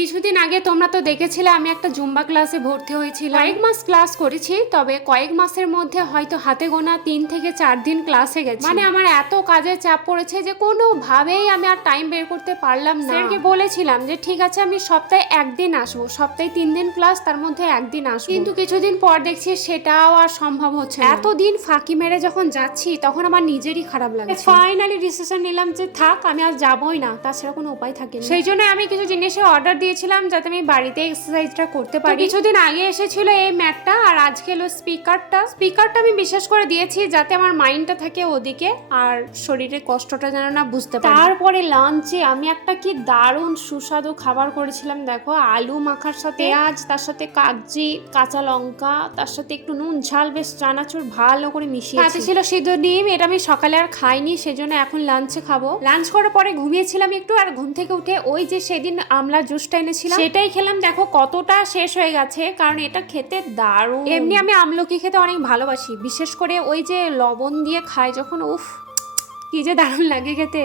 কিছুদিন আগে তোমরা তো দেখেছিলে আমি একটা জুম্বা ক্লাসে ভর্তি হয়েছিলাম। কয়েক মাস ক্লাস করেছি, তবে কয়েক মাসের মধ্যে হয়তো হাতে গোনা 3 থেকে 4 দিন ক্লাসে গেছি। মানে আমার এত কাজের চাপ পড়েছে যে কোনোভাবেই আমি আর টাইম বের করতে পারলাম না। স্যারকে বলেছিলাম যে ঠিক আছে আমি সপ্তাহে একদিন আসবো, সপ্তাহে 3 দিন ক্লাস, তার মধ্যে একদিন আসবো, কিন্তু কিছুদিন পর দেখছি সেটাও আর সম্ভব হচ্ছে না। এতদিন ফাঁকি মেরে যখন যাচ্ছি তখন আমার নিজেরই খারাপ লাগছে। ফাইনালি ডিসিশন নিলাম যে থাক, আমি আর যাবোই না, তাছাড়া কোনো উপায় থাকে না। সেই জন্য আমি কিছু জিনিসের অর্ডার দিয়েছিলাম যাতে আমি বাড়িতে এক্সারসাইজটা করতে পারি। কিছুদিন আগে এসেছিল এই ম্যাটটা, আর আজকে এলো স্পিকারটা আমি বিশেষ করে দিয়েছি যাতে আমার মাইন্ডটা থাকে ওদিকে আর শরীরের কষ্টটা যেন না বুঝতে পারি। তারপরে লাঞ্চে আমি একটা কি দারুণ সুস্বাদু খাবার করেছিলাম, দেখো আলু মাখার সাথে পেঁয়াজ, তার সাথে কাগজি, কাঁচা লঙ্কা, তার সাথে একটু নুন ঝাল বেশ চানাচুর ভালো করে মিশিয়ে, সাথে ছিল সিদ্ধ ডিম। এটা আমি সকালে আর খাইনি, সেজন্য এখন লাঞ্চে খাবো। লাঞ্চ করার পরে ঘুমিয়েছিলাম একটু, আর ঘুম থেকে উঠে ওই যে সেদিন আমলার জুসটা এনেছিলাম সেটাই খেলাম। দেখো কতটা শেষ হয়ে গেছে, কারণ এটা খেতে দারুণ। এমনি আমি আমলকি খেতে অনেক ভালোবাসি, বিশেষ করে ওই যে লবণ দিয়ে খাই যখন, উফ কি যে দারুণ লাগে খেতে।